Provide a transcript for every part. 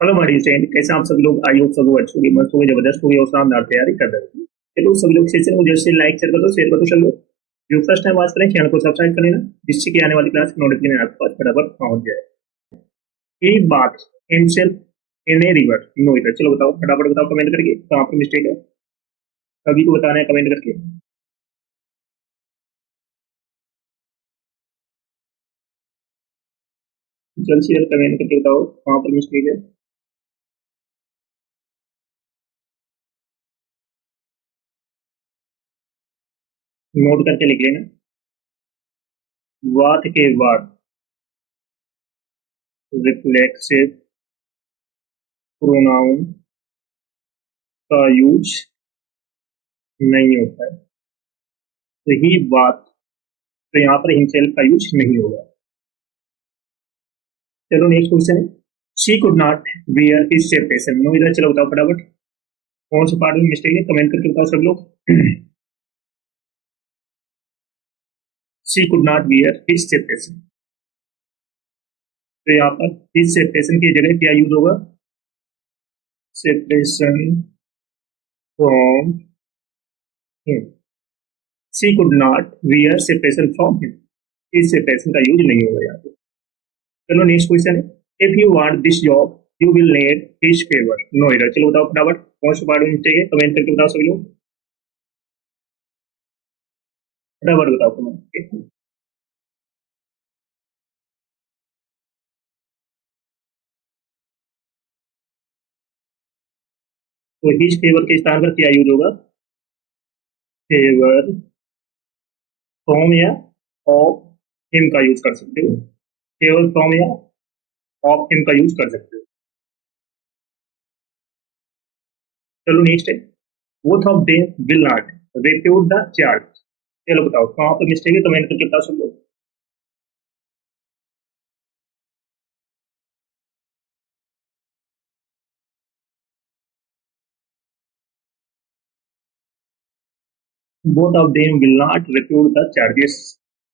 Hello हमारी friend, कैसे आप सब लोग? आई होप सब लोग अच्छे होंगे, मस्त होंगे, जबरदस्त होंगे और शानदार तैयारी कर रहे हैं। चलो सब लोग सेशन को जैसे लाइक शेयर कर दो, शेयर कर दो सब लोग। जो फर्स्ट टाइम वॉच करें चैनल को सब्सक्राइब कर लेना, जिससे कि आने वाली क्लास की नोटिफिकेशन आपके पास फटाफट पहुंच जाए। He bath himself in a river, no error. चलो बताओ, फटाफट बताओ कमेंट करके कहाँ पर मिस्टेक है। सभी को बताना है कमेंट करके। जल्द से जल्द कमेंट करके बताओ कहाँ पर मिस्टेक है। नोट करके लिख लेना। वात के बाद रिफ्लेक्सिव प्रोनाउन का यूज नहीं होता है। तो ही बात, तो यहाँ पर हिमसेल्फ का यूज नहीं होगा। चलो नेक्स्ट क्वेश्चन है। She could not bear his separation, no error. चलो बताओ फटाफट कौन से पार्ट में मिस्टेक है, कमेंट करके बताओ सब लोग। She could not bear his separation, तो यहाँ पर हिज सेपरेशन की जगह क्या यूज होगा? Separation from him. She could not bear separation from him, इस सेपरेशन का यूज नहीं होगा यहाँ पे। चलो नेक्स्ट क्वेश्चन है। If you want this job you will need his favour, no error. चलो बताओ फटाफट कौन से पार्ट में मिस्टेक है, कमेंट करके बताओ सभी लोग। फटाफट बताओ कमेंट। तो हिज फेवर के स्थान पर क्या यूज होगा? फेवर फ्रॉम या ऑफ हिम का यूज कर सकते हो। फेवर फ्रॉम या ऑफ हिम का यूज कर सकते हो। चलो नेक्स्ट है। Both of them will not refute the charge, चलो बताओ कहाँ पर मिस्टेक है, कमेंट करके बताओ सब लोग। Both of them will not refute the charges,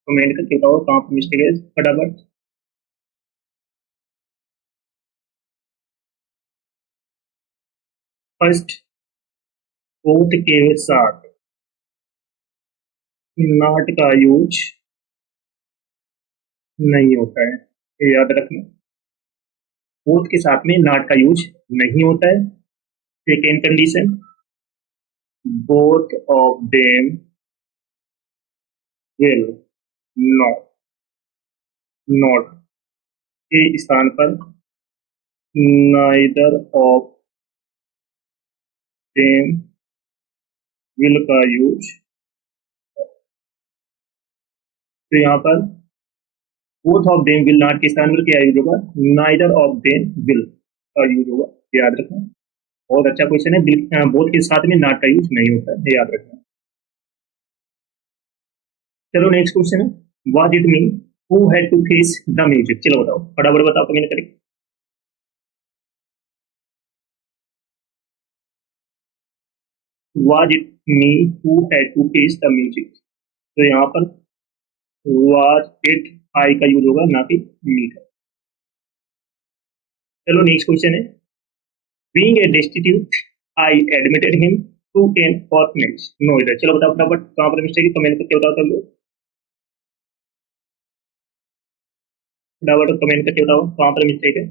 comment करके बताओ कहाँ पर मिस्टेक है फटाफट। फर्स्ट बोथ के साथ नॉट का यूज नहीं होता है, ये याद रखना। बोथ के साथ में नॉट का यूज नहीं होता है। Second condition, both of them will not के स्थान पर neither of them will का यूज। तो यहाँ पर both of them will not के स्थान पर क्या यूज होगा? neither of them will का यूज होगा, याद रखना। बहुत अच्छा क्वेश्चन है। बोथ के साथ में नॉट का यूज नहीं होता है, याद रखना। चलो नेक्स्ट क्वेश्चन है। Was it me who had to face the music, चलो बताओ फटाफट बताओ कमेंट करके। Was it me who had to face the music, तो यहाँ पर वाज इट आई का यूज होगा, ना कि मी का। चलो नेक्स्ट क्वेश्चन है। Being a destitute I admitted him to an orphanage, no error. चलो बताओ फटाफट कहाँ पर मिस्टेक है, कमेंट करके बताओ सब लोग। फटाफट कमेंट करके बताओ कहाँ पर मिस्टेक है।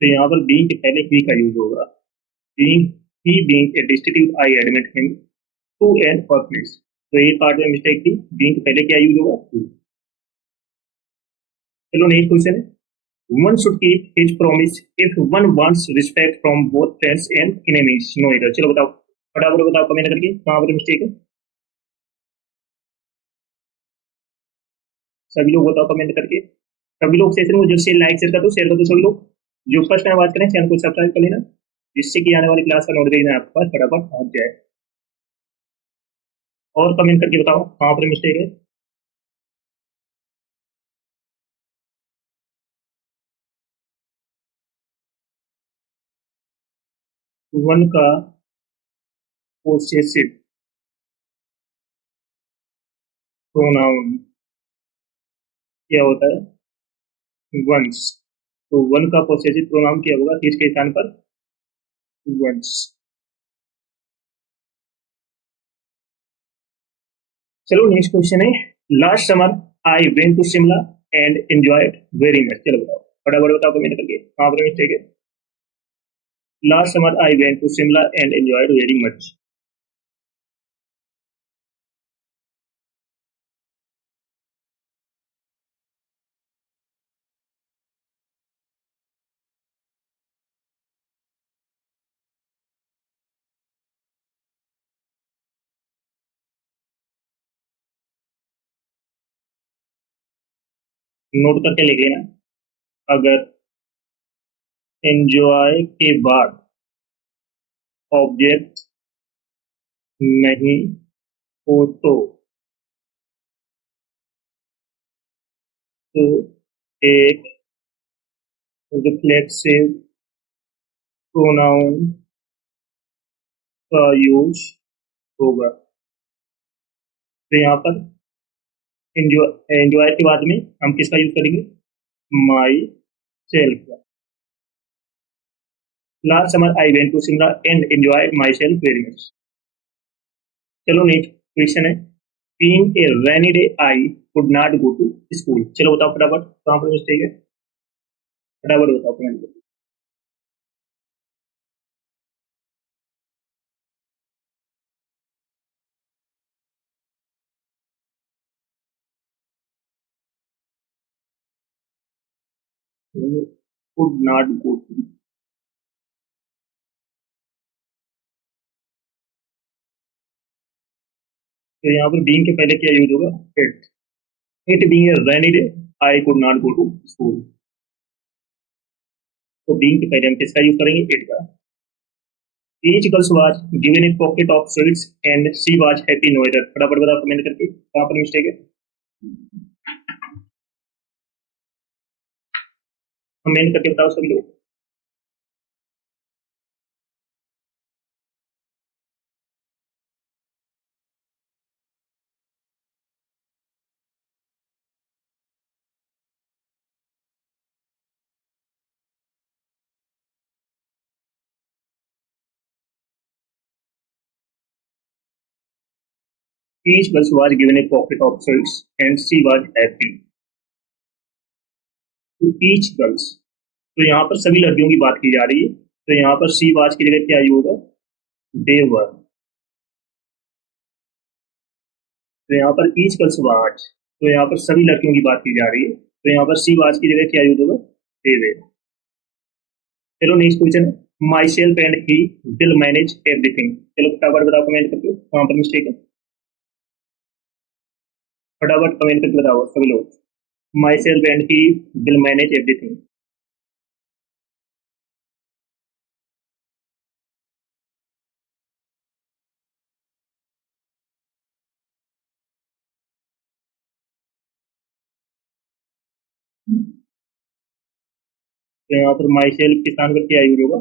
तो यहाँ पर बीइंग के पहले ही का यूज होगा। Being he being a destitute I admit him to an orphanage, तो ये पार्ट में मिस्टेक थी। बीइंग के पहले क्या यूज होगा? to। चलो नेक्स्ट क्वेश्चन है। One should keep his promise if one wants respect from both friends and enemies, no error. चलो बताओ फटाफट बताओ कमेंट करके कहाँ पर मिस्टेक है। सभी लोग बताओ कमेंट करके। सभी लोग सेशन को जल्द से लाइक शेयर कर दो सभी लोग। जो फर्स्ट टाइम बात करें चैनल को सब्सक्राइब कर लेना, जिससे कि आने वाली क्लास का नोटिफिकेशन आपके पास फटाफट पहुंच जाए। और कमेंट करके बताओ कहाँ पर मिस्टेक है। वन का पोसेसिव प्रोनाउन क्या होता है? वंस। तो वन का पोसेसिव प्रोनाउन क्या होगा किसके स्थान पर? वंस। चलो नेक्स्ट क्वेश्चन है, last summer I went to Shimla and enjoyed very much. चलो बताओ, फटाफट बताओ कमेंट करके कहाँ पर मिस्टेक है। Last summer I went to Shimla and enjoyed very much. Note करके लिख लेना। अगर एंजॉय के बाद ऑब्जेक्ट नहीं हो तो एक रिफ्लेक्सिव प्रोनाउन का यूज होगा। तो यहाँ पर एंजॉय एंजॉय के बाद में हम किसका यूज करेंगे? माई सेल्फ का। Last summer I went to Shimla and enjoyed myself very much. चलो नेक्स्ट क्वेश्चन है, being a rainy day I could not go to school. चलो बताओ फटाफट कहाँ पर मिस्टेक है, फटाफट बताओ कमेंट करके। Could not go to. तो यहाँ पर बीइंग के पहले क्या यूज होगा? It. It being a rainy day I could not go to school. तो बीइंग के पहले हम किसका यूज करेंगे? इट का। Each girl was given a pocket of sweets and she was happy no other। फटाफट बताओ कमेंट करके कहाँ पर मिस्टेक है, कमेंट करके बताओ सभी लोग। Each girl was given a pocket of sweets and she was happy। तो each girls, तो यहाँ पर सभी लड़कियों की बात की जा रही है, तो यहाँ पर सी वाज की जगह क्या यूज होगा? दे वर। तो यहाँ पर ईच गर्ल्स वाज, तो यहाँ पर सभी लड़कियों की बात की जा रही है, तो यहाँ पर सी वाज की जगह क्या यूज होगा? दे वे। चलो नेक्स्ट क्वेश्चन है, my self and he will manage everything. चलो फटाफट बताओ कमेंट करके कहाँ पर मिस्टेक है, फटाफट कमेंट करके बताओ सभी लोग। My self and he will manage everything. तो यहाँ पर माई सेल्फ के स्थान पर क्या यूज होगा?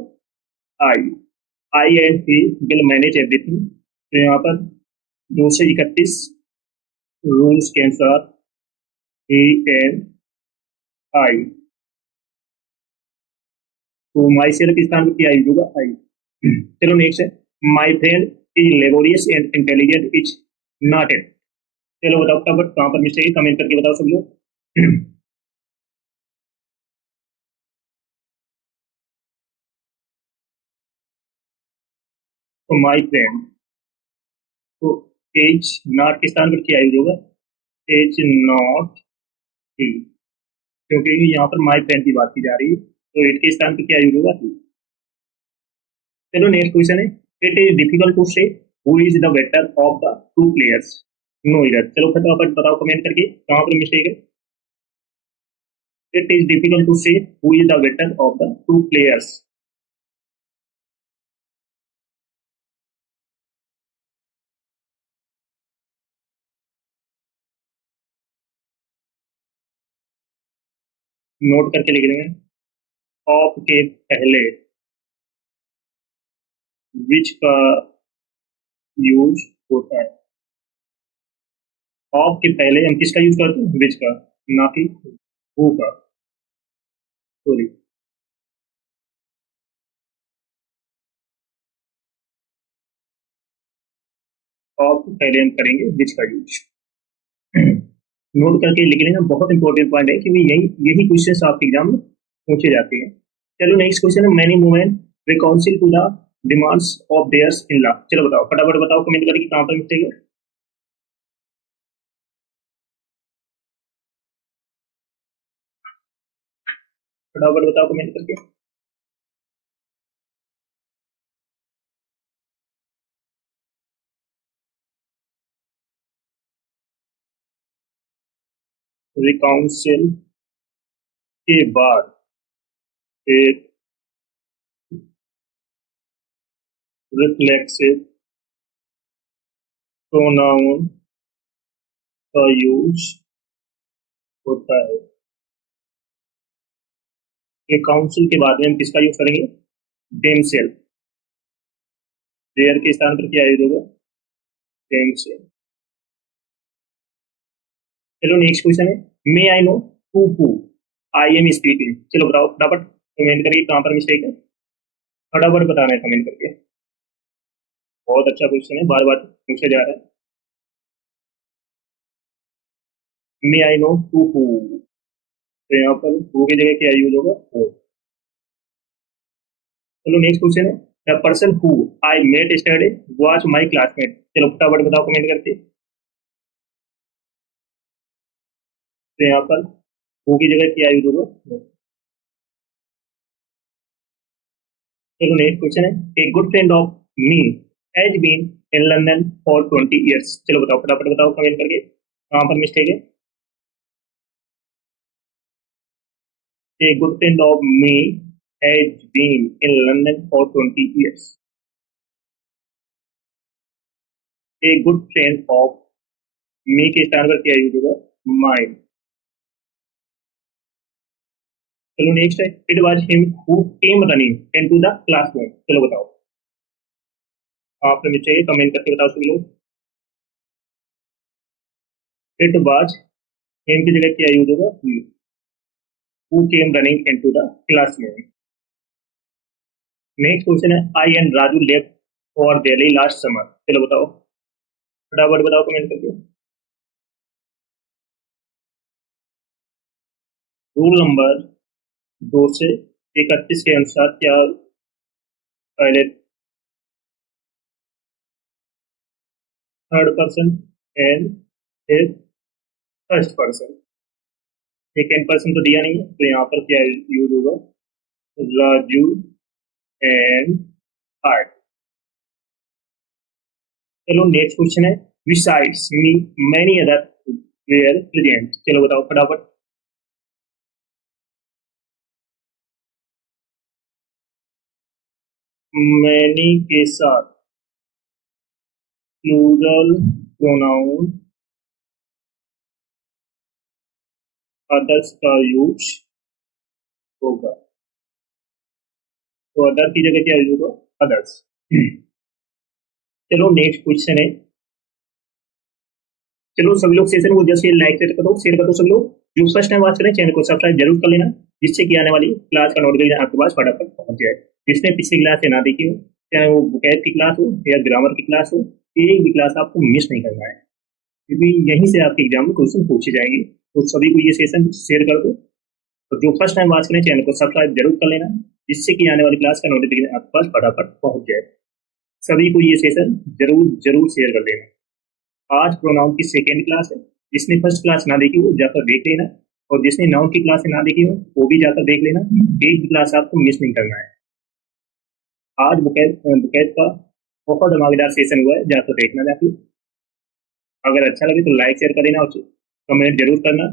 I. I and he will manage everything. तो यहाँ पर 231 रूल्स के अनुसार ही एंड आई। तो माई सेल्फ के स्थान पर क्या यूज होगा? आई। चलो नेक्स्ट है, my friend is laborious and intelligent is not it. चलो बताओ फटाफट कहाँ पर मिस्टेक है, कमेंट करके बताओ सब लोग। तो माई फ्रेंड, तो एज नॉट के स्थान पर क्या यूज होगा? एज नॉट ही, क्योंकि यहाँ पर माई फ्रेंड की बात की जा रही है, तो एट के स्थान पर क्या यूज होगा? ही। चलो नेक्स्ट क्वेश्चन है, it is difficult to say who is the better of the two players. No error. चलो फटाफट बताओ कमेंट करके कहाँ पर मिस्टेक है। It is difficult to say who is the better of the two players. Note करके लिख रहे हैं, ऑफ के पहले विच का यूज होता है। ऑफ के पहले हम किसका यूज करते हैं? विच का, ना कि हु का। सॉरी, ऑफ के पहले हम करेंगे विच का यूज। नोट करके लिख लेना, बहुत इंपॉर्टेंट पॉइंट है क्योंकि यही यही क्वेश्चन आपके एग्जाम में पूछे जाते हैं। चलो नेक्स्ट क्वेश्चन है, many women reconcile to the demands of theirs in law. चलो बताओ, फटाफट बताओ कमेंट करके कहां पर मिस्टेक है। फटाफट बताओ कमेंट करके। रिकाउंसिल के बाद फिर रिफ्लेक्सिव प्रोनाउन का यूज होता है। रिकाउंसिल के बाद में हम किसका यूज करेंगे? देमसेल्फ। देयर के स्थान पर क्या यूज होगा? देमसेल्फ। चलो नेक्स्ट क्वेश्चन है, may I know who I am speaking. चलो बताओ फटाफट कमेंट करके कहां पर मिस्टेक है, फटाफट बताना है कमेंट करके। बहुत अच्छा क्वेश्चन है, बार बार पूछा जा रहा है। मे आई नो हु, तो यहाँ पर हु की जगह क्या यूज होगा? हो। चलो नेक्स्ट क्वेश्चन है, the person who I met yesterday was my classmate. चलो फटाफट बताओ कमेंट करके। तो यहाँ पर हु की जगह क्या यूज होगा? हो। चलो नेक्स्ट क्वेश्चन है, a good friend of me has been in London for 20 years। चलो बताओ फटाफट बताओ कमेंट करके कहां पर मिस्टेक है। A good friend of me has been in London for 20 years. A good friend of me के स्थान पर क्या यूज होगा? Mine। चलो नेक्स्ट है, it was him who came running into the classroom। चलो बताओ आपने नीचे कमेंट करके बताओ सभी लोग। It was him की जगह क्या यूज होगा? Who came running into the classroom। Next question है, I and Raju left for Delhi last summer। चलो बताओ फटाफट बताओ कमेंट करके। रूल नंबर 231 के अनुसार क्या पहले थर्ड पर्सन एंड फिर फर्स्ट पर्सन, सेकेंड पर्सन तो दिया नहीं है, तो यहाँ पर क्या यूज होगा? Raju and art. चलो नेक्स्ट क्वेश्चन है, besides me many other were present. चलो बताओ फटाफट। मैनी के साथ प्लूरल प्रोनाउन अदर्स का यूज होगा, तो अदर की जगह क्या यूज होगा? अदर्स। चलो नेक्स्ट क्वेश्चन है, चलो सभी लोग सेशन को जस्ट लाइक शेयर कर दो सब लोग। जो फर्स्ट टाइम वॉच करें चैनल को सब्सक्राइब जरूर कर लेना, जिससे कि आने वाली क्लास का नोटिफिकेशन आपके पास फटाफट पहुंच जाए। जिसने पिछली क्लास से ना देखी हो, चाहे वो बुकैत की क्लास हो या ग्रामर की क्लास हो, एक भी क्लास आपको मिस नहीं करना है, क्योंकि यहीं से आपके एग्जाम में क्वेश्चन पूछे जाएंगे। तो सभी को ये सेशन शेयर कर दो। तो जो फर्स्ट टाइम वॉच करें चैनल को सब्सक्राइब जरूर कर लेना, जिससे कि आने वाली क्लास का नोटिफिकेशन आपके पास फटाफट पहुंच जाए। सभी को ये सेशन जरूर जरूर शेयर कर देना। आज प्रोनाउन की सेकेंड क्लास है, जिसने फर्स्ट क्लास ना देखी हो जाकर देख लेना, और जिसने नाउन की क्लास ना देखी हो वो भी जाकर देख लेना। एक भी क्लास आपको मिस नहीं करना है। आज बुकैत का बहुत धमाकेदार सेशन हुआ है, जाकर देखना जाके। अगर अच्छा लगे तो लाइक शेयर कर देना और कमेंट जरूर करना,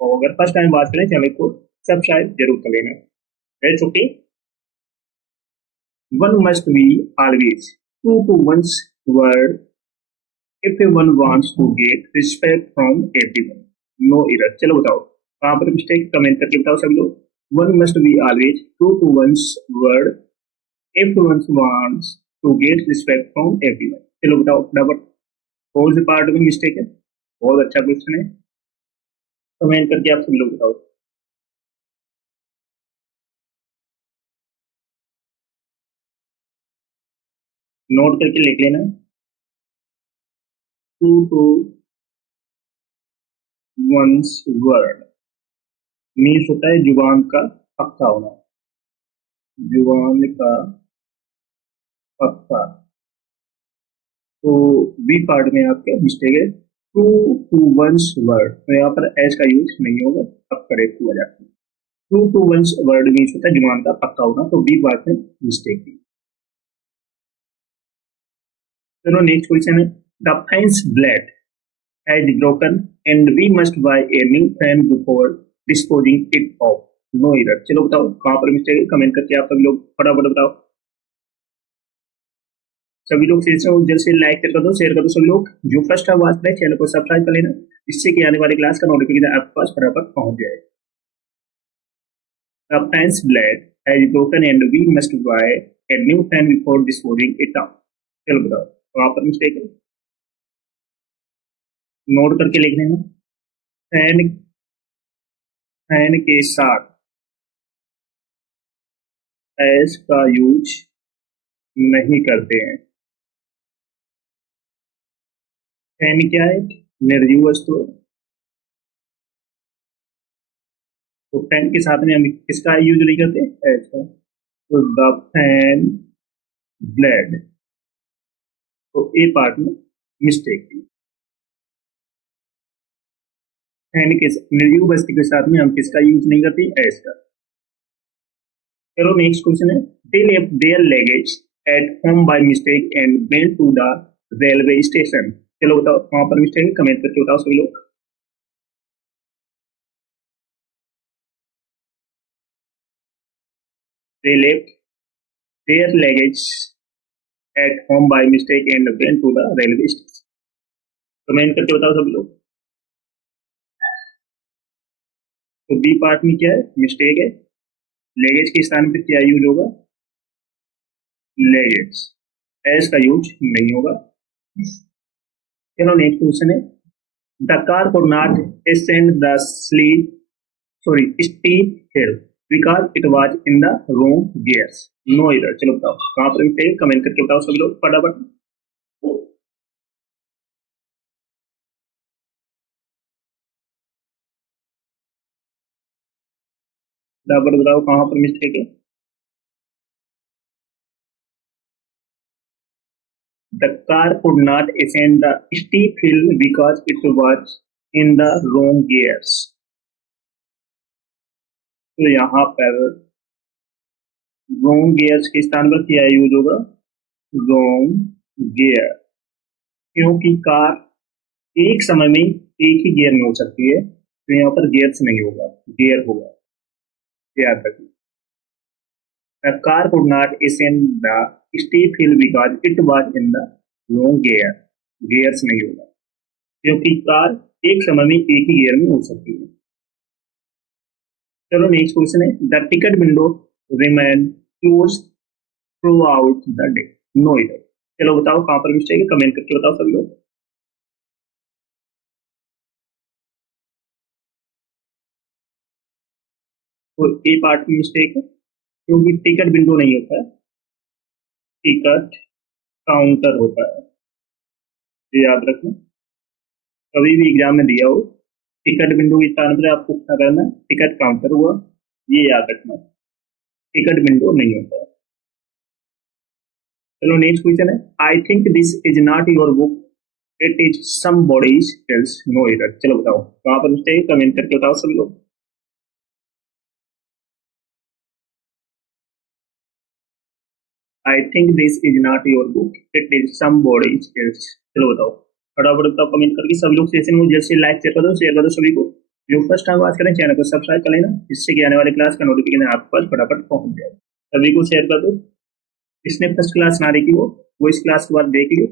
और अगर फर्स्ट टाइम बात करें चैनल को सब्सक्राइब जरूर कर लेना। That's okay. One must be always true to one's word if one wants to get respect from everyone, no error। चलो बताओ कहां पर मिस्टेक, कमेंट करके बताओ सब लोग। one must be always true to one's word if one wants to get respect from everyone। चलो बताओ फटाफट, कौन से पार्ट में मिस्टेक है। बहुत अच्छा क्वेश्चन है, कमेंट करके आप सब लोग बताओ। नोट करके लिख लेना। To to one's word means होता है जुबान का पक्का होना, जुबान का पक्का। तो बी पार्ट में आपके मिस्टेक है, टू टू वंस वर्ड, तो यहाँ पर एस का यूज नहीं होगा, अब करेक्ट हुआ जाता है। To to one's word means होता है जुबान का पक्का होना, तो बी पार्ट में मिस्टेक है। चलो नेक्स्ट क्वेश्चन है, the fan's blade has broken and we must buy a new fan before disposing it off. No error. चलो बताओ कहाँ पर मिस्टेक है, कमेंट करके आप सभी लोग फटाफट बताओ। सभी लोग सेशन को जल्द से लाइक कर दो, शेयर कर दो। सभी लोग जो फर्स्ट टाइम वॉच करें चैनल को सब्सक्राइब कर लेना, जिससे कि आने वाली क्लास का नोटिफिकेशन आपके पास फटाफट पहुंच जाए। The fan's blade has broken and we must buy a new fan before disposing it off. चलो बताओ वहां पर मिस्टेक है, नोट करके लिख लेना। फैन, फैन के साथ एस का यूज नहीं करते हैं। फैन क्या है, निर्जीव वस्तु है, तो फैन के साथ में हम किसका यूज नहीं करते, एस का। तो द फैन ब्लेड, तो ए पार्ट में मिस्टेक थी। फैन के निर्जीव वस्तु के साथ में हम किसका यूज नहीं करते, एस का। चलो नेक्स्ट क्वेश्चन है, they left their luggage at home by mistake and went to the railway station. चलो बताओ वहां पर मिस्टेक है, कमेंट करके बताओ सभी लोग। They left their luggage at home by mistake and went to the railway station. Comment करके बताओ सभी लोग। तो बी पार्ट में क्या है, मिस्टेक है, लगेज के स्थान पर क्या यूज होगा, लगेज, एस का यूज नहीं होगा। चलो नेक्स्ट क्वेश्चन है, the car could not ascend the sleep sorry steep hill because it was in the wrong gears. No error. चलो बताओ कहाँ पर मिस्टेक है, कमेंट करके बताओ सभी लोग फटाफट। फटाफट बताओ कहाँ पर मिस्टेक है। The car could not ascend the steep hill because it was in the wrong gears. तो यहाँ पर wrong gears के स्थान पर क्या यूज होगा, wrong gear, क्योंकि कार एक समय में एक ही गियर में हो सकती है, तो यहाँ पर गियर्स नहीं होगा, गियर होगा, याद रखिए। The car could not ascend the steep hill because it was in the wrong gear. Gears नहीं होगा क्योंकि कार एक समय में एक ही गियर में हो सकती है। चलो नेक्स्ट क्वेश्चन है, the ticket window remain close throughout the day. No error. चलो बताओ कहाँ पर मिस्टेक है, कमेंट करके बताओ सभी लोग। तो ए पार्ट में मिस्टेक है, क्योंकि टिकट विंडो नहीं होता है, टिकट काउंटर होता है, ये याद रखना। कभी भी एग्जाम में दिया हो, टिकट विंडो के स्थान पर आपको क्या करना है, टिकट काउंटर हुआ, ये याद रखना, टिकट विंडो नहीं होता है। चलो नेक्स्ट क्वेश्चन है, I think this is not your book it is somebody's else. No error. चलो बताओ कहाँ पर मिस्टेक है, कमेंट करके बताओ सभी लोग। I think this is not your book it is somebody's else. चलो बताओ फटाफट बताओ कमेंट करके। सब लोग सेशन को जल्द से लाइक शेयर कर दो सभी को। जो फर्स्ट टाइम बात करें चैनल को सब्सक्राइब कर लेना, जिससे कि आने वाली क्लास का नोटिफिकेशन आपके पास फटाफट पहुंच जाए। सभी को शेयर कर दो, जिसने फर्स्ट क्लास ना देखी हो वो इस क्लास के बाद देख लियो,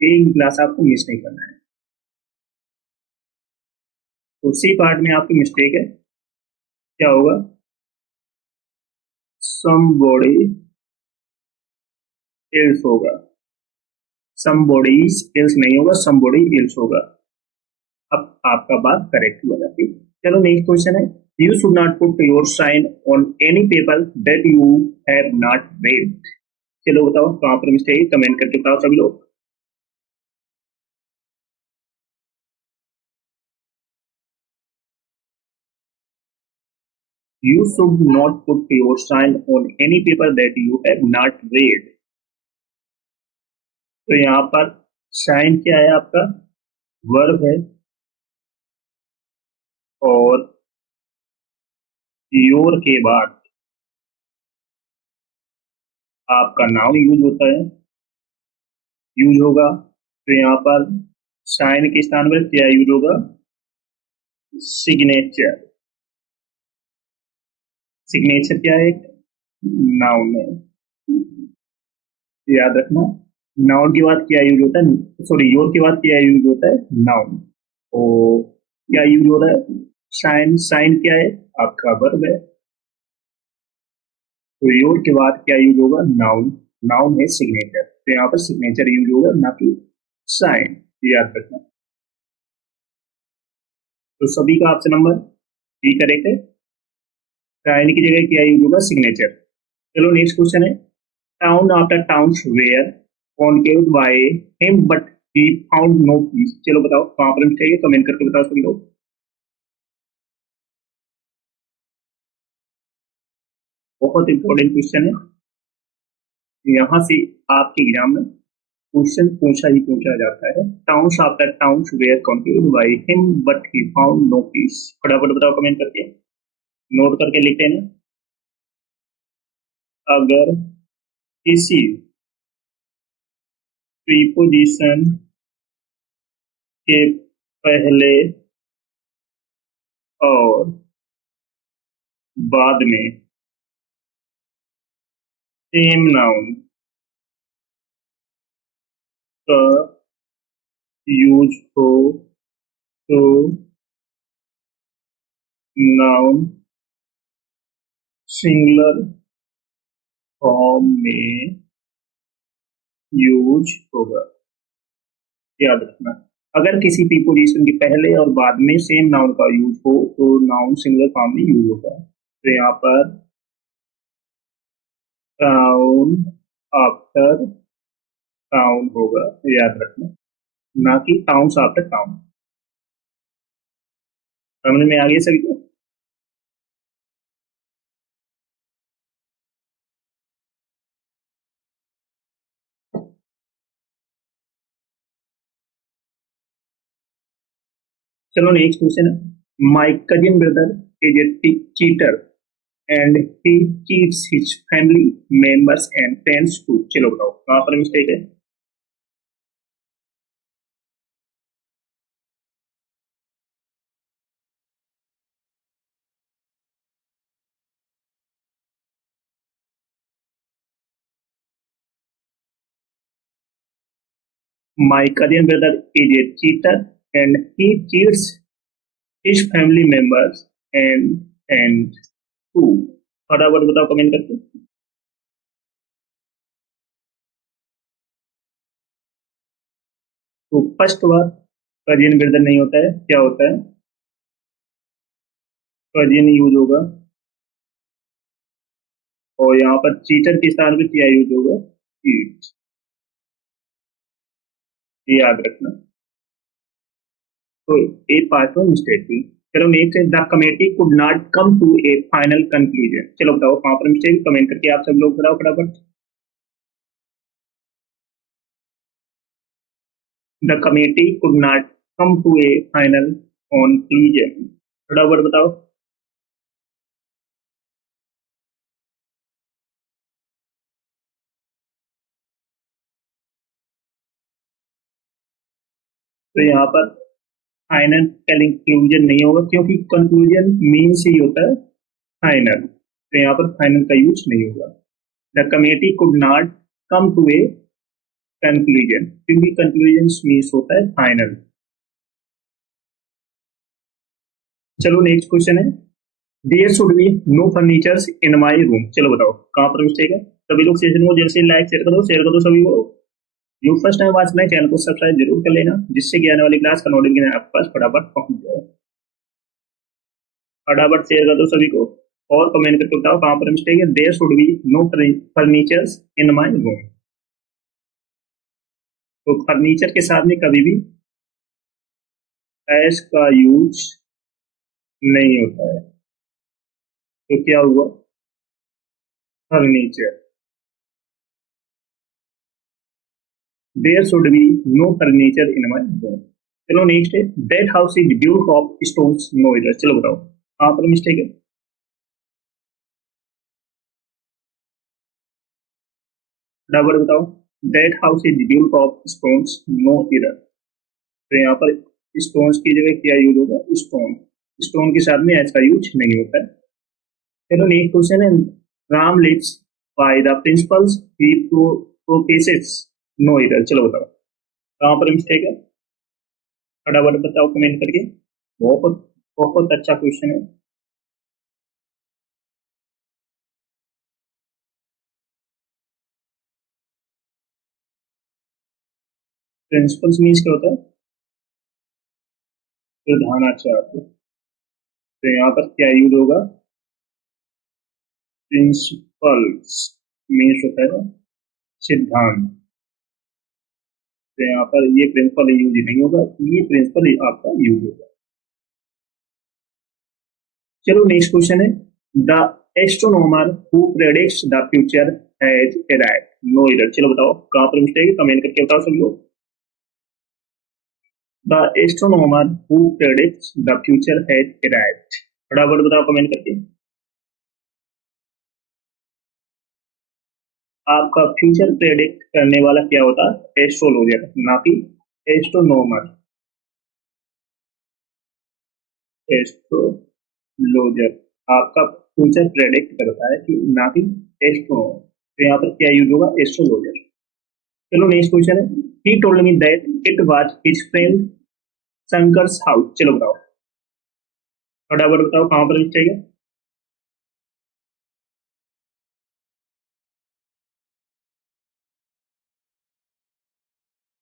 एक क्लास आपको मिस नहीं करना है। तो उसी पार्ट में आपकी मिस्टेक है, क्या होगा, समबॉडी एल्स होगा, somebody else नहीं होगा, somebody else होगा। अब आपका बात करेक्ट हुआ जाती। चलो नेक्स्ट क्वेश्चन है, you should not put your sign on any paper that you have not read। चलो बताओ कहाँ पर मिस्टेक है, कमेंट करके बताओ सभी लोग। You should not put your sign on any paper that you have not read। तो यहाँ पर साइन क्या है आपका, वर्ब है, और योर के बाद आपका नाउन यूज होता है, यूज होगा। तो यहाँ पर साइन के स्थान पर क्या यूज होगा, सिग्नेचर। सिग्नेचर क्या है, नाउन है, याद रखना। नाउन के बाद क्या यूज होता है, सॉरी योर के बाद क्या यूज होता है, नाउन। तो क्या यूज हो रहा है, साइन। साइन क्या है, आपका वर्ब है। तो योर के बाद क्या यूज होगा, नाउन। नाउन है सिग्नेचर, तो यहाँ पर सिग्नेचर यूज होगा, ना कि साइन, याद रखना। तो सभी का ऑप्शन नंबर बी करेक्ट है, साइन की जगह क्या यूज होगा, सिग्नेचर। चलो नेक्स्ट क्वेश्चन है, town after towns were conquered by him but he found no peace. चलो बताओ कहाँ पर मिस्टेक है, कमेंट करके बताओ सभी लोग। बहुत इंपॉर्टेंट क्वेश्चन है, यहाँ से आपके एग्जाम में क्वेश्चन पूछा ही पूछा जाता है। Towns after towns were conquered by him but he found no peace. फटाफट बताओ कमेंट करके, नोट करके लिखते हैं। अगर किसी प्रीपोजिशन के पहले और बाद में सेम नाउन का यूज हो तो नाउन सिंगुलर फॉर्म में यूज होगा, याद रखना। अगर किसी प्रीपोजिशन के पहले और बाद में सेम नाउन का यूज हो तो नाउन सिंगुलर फॉर्म में यूज होगा। तो यहाँ पर टाउन आफ्टर टाउन होगा, याद रखना, ना कि टाउन्स आफ्टर टाउन। समझ में आ गया सभी को। चलो नेक्स्ट क्वेश्चन है, my cousin brother is a cheater and he cheats his family members and friends too. चलो बताओ कहाँ पर मिस्टेक है, my cousin brother is a cheater and he cheats his family members and too. फटाफट बताओ comment करके। तो first बार cousin brother नहीं होता है, क्या होता है, कजिन यूज होगा, और यहाँ पर चीटर के स्थान पे क्या यूज होगा, चीट, ये याद रखना। तो ए पार्ट में मिस्टेक थी। चलो नेक्स्ट है, the committee could not come to a final conclusion. चलो बताओ कहाँ पर मिस्टेक, कमेंट करके आप सब लोग बताओ फटाफट। The committee could not come to a final conclusion, फटाफट बताओ। तो यहाँ पर फाइनल कंक्लूजन नहीं होगा, क्योंकि कंक्लूजन मीन से ही होता है फाइनल, तो यहाँ पर फाइनल का यूज नहीं होगा। The committee could not come to a conclusion, क्योंकि कंक्लूजन मीन्स होता है फाइनल। चलो नेक्स्ट क्वेश्चन है, there should be no furnitures in my room. चलो बताओ कहाँ पर मिस्टेक है, सभी लोग सेशन को जैसे लाइक शेयर करो सभी को। जो फर्स्ट टाइम वॉच करें चैनल को सब्सक्राइब जरूर कर लेना, जिससे कि आने वाली क्लास का नोटिफिकेशन आपके पास फटाफट पहुंच जाए। फटाफट शेयर कर दो सभी को और कमेंट करके बताओ कहां पर मिस्टेक है। There should be no furnitures in my room. तो फर्नीचर के साथ में कभी भी एस का यूज नहीं होता है, तो क्या हुआ furniture. There should be no furniture in my room. चलो नेक्स्ट है, that house is built of stones no error. चलो बताओ कहां पर मिस्टेक है। बराबर बताओ, that house is built of stones no error. तो यहाँ पर स्टोन्स की जगह क्या यूज होगा स्टोन। स्टोन के साथ में एच का यूज नहीं होता है। चलो नेक्स्ट क्वेश्चन है, Ram lives by the principles he professes no error. चलो बताओ कहां पर मिस्टेक है, फटाफट बताओ कमेंट करके। बहुत बहुत अच्छा क्वेश्चन है। प्रिंसिपल्स मीन्स क्या होता है, प्रधानाचार्य। तो यहाँ पर क्या यूज होगा प्रिंसिपल्स मीन्स होता है सिद्धांत। तो यहाँ पर ये प्रिंसिपल यूज नहीं होगा, ये प्रिंसिपल आपका यूज होगा। चलो नेक्स्ट क्वेश्चन है, the astronomer who predicts the future has arrived no error. चलो बताओ कहां पर मिस्टेक है, कमेंट करके बताओ सब लोग। The astronomer who predicts the future has arrived, फटाफट बताओ कमेंट करके। आपका फ्यूचर प्रेडिक्ट करने वाला क्या होता है एस्ट्रोलॉजर, ना कि एस्ट्रोनॉमर। एस्ट्रोलॉजर आपका फ्यूचर प्रेडिक्ट करता है कि ना कि एस्ट्रोनॉमर। तो यहाँ पर क्या यूज होगा एस्ट्रोलॉजर। चलो नेक्स्ट क्वेश्चन है, he told me that it was his friend Shankar's house. चलो बताओ फटाफट बताओ कहां पर मिस्टेक है।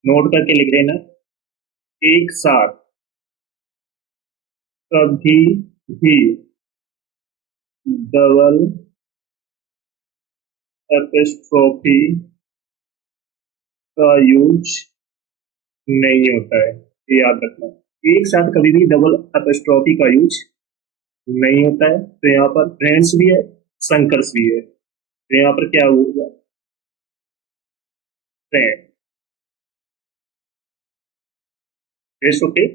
नोट करके लिख देना, एक साथ कभी भी डबल एपिस्ट्रोफी का यूज नहीं होता है, ये याद रखना। एक साथ कभी भी डबल एपिस्ट्रोफी का यूज नहीं होता है। तो यहाँ पर फ्रेंड्स भी है शंकर्स भी है, तो यहाँ पर क्या होगा फ्रेंड। ओके।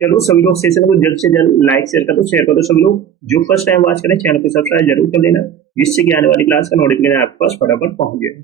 चलो सभी लोग सेशन को जल्द से जल्द लाइक शेयर कर दो सभी लोग। जो फर्स्ट टाइम वॉच करें चैनल को सब्सक्राइब जरूर कर लेना, जिससे कि आने वाली क्लास का नोटिफिकेशन आपके पास फटाफट पहुंच जाए।